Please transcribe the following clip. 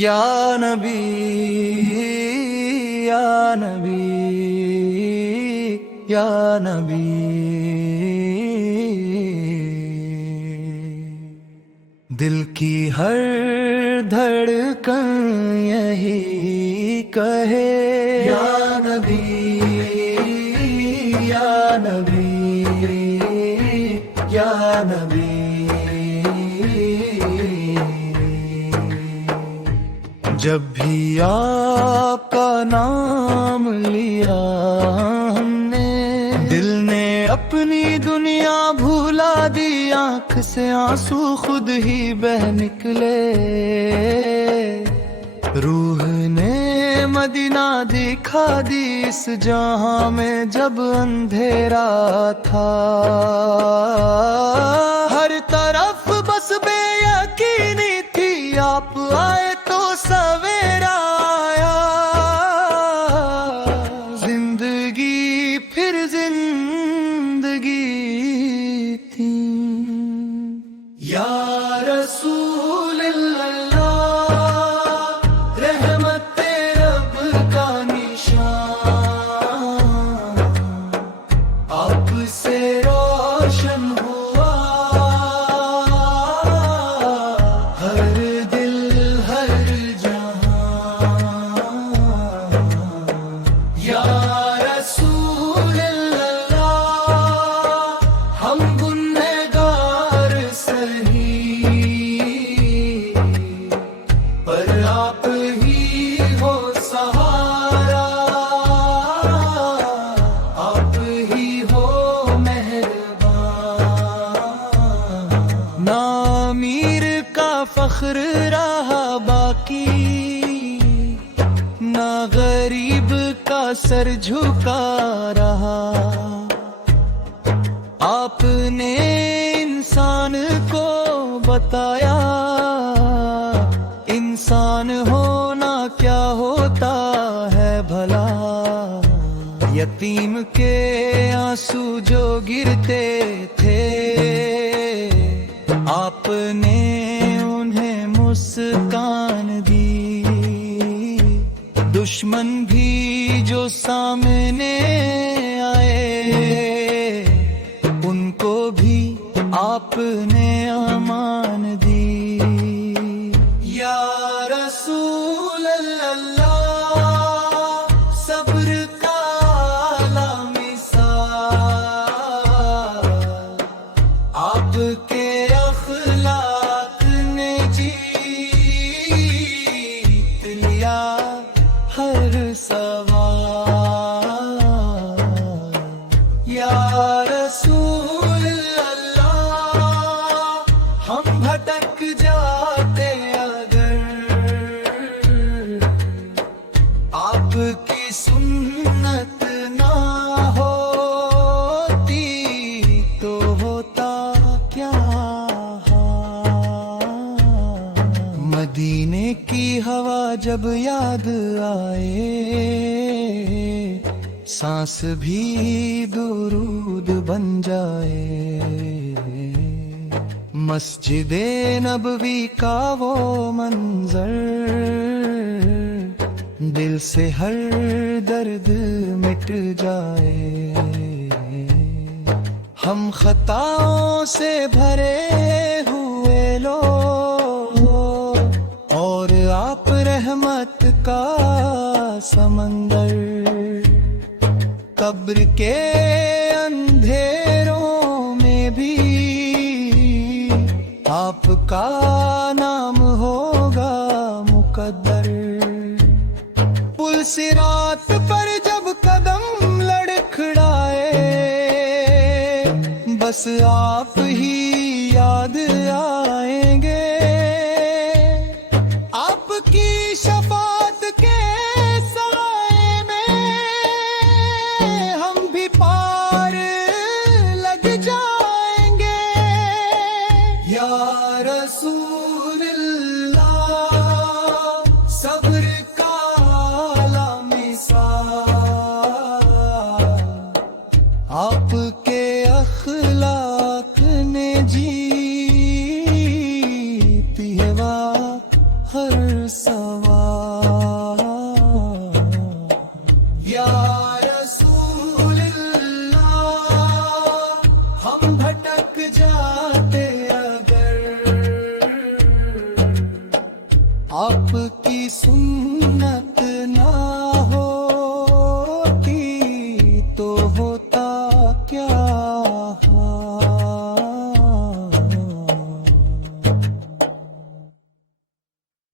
یا نبی یا نبی یا نبی، دل کی ہر دھڑکن یہی کہے یا نبی یا نبی یا نبی۔ جب بھی آپ کا نام لیا ہم نے، دل نے اپنی دنیا بھولا دی، آنکھ سے آنسو خود ہی بہہ نکلے۔ روح نے مدینہ دکھا دی اس جہاں میں جب اندھیرا تھا، ہر طرف بس بے یقینی تھی، آپ آئے تو سویرا آیا، زندگی پھر زندگی تھی۔ یا رسول اللہ، رحمت رب کا نشان، آپ سے روشن ہوا ہر دل ہر جہاں۔ یا رسول اللہ، ہم گنہگار سہی، پر آپ ہی ہو سہارا، آپ ہی ہو مہربان۔ نہ امیر کا فخر رہا باقی، نہ غریب کا سر جھکا رہا، آپ نے انسان کو بتایا انسان ہونا کیا ہوتا ہے بھلا۔ یتیم کے آنسو جو گرتے تھے، آپ نے انہیں مسکان دی، دشمن بھی جو سامنے آئے ان کو بھی آپ نے امان دی۔ یا رسول اللہ، صبر کا اعلیٰ مثال، آپ کے اخلاق نے جیت لیا ہر سوال۔ یا رسول اللہ، ہم بھٹک جاتے اگر آپ کی سنت نہ ہوتی تو ہوتا کیا حال۔ مدینے کی ہوا جب یاد آئے، سانس بھی درود بن جائے۔ مسجد نبوی کا وہ منظر، دل سے ہر درد مٹ جائے۔ ہم خطاؤں سے بھرے ہوئے لوگ، اور آپ رحمت کا سمندر، قبر کے اندھیروں میں بھی آپ کا نام ہوگا مقدر۔ پل صراط پر جب قدم لڑکھڑائے، بس آپ ہی یاد آئیں گے، آپ کی شفاعت کے سائے میں ہم بھی پار لگ جائیں گے۔ یا رسول اللہ، صبر کا اعلیٰ مثال، آپ کے اخلاق آپ کی سنت نہ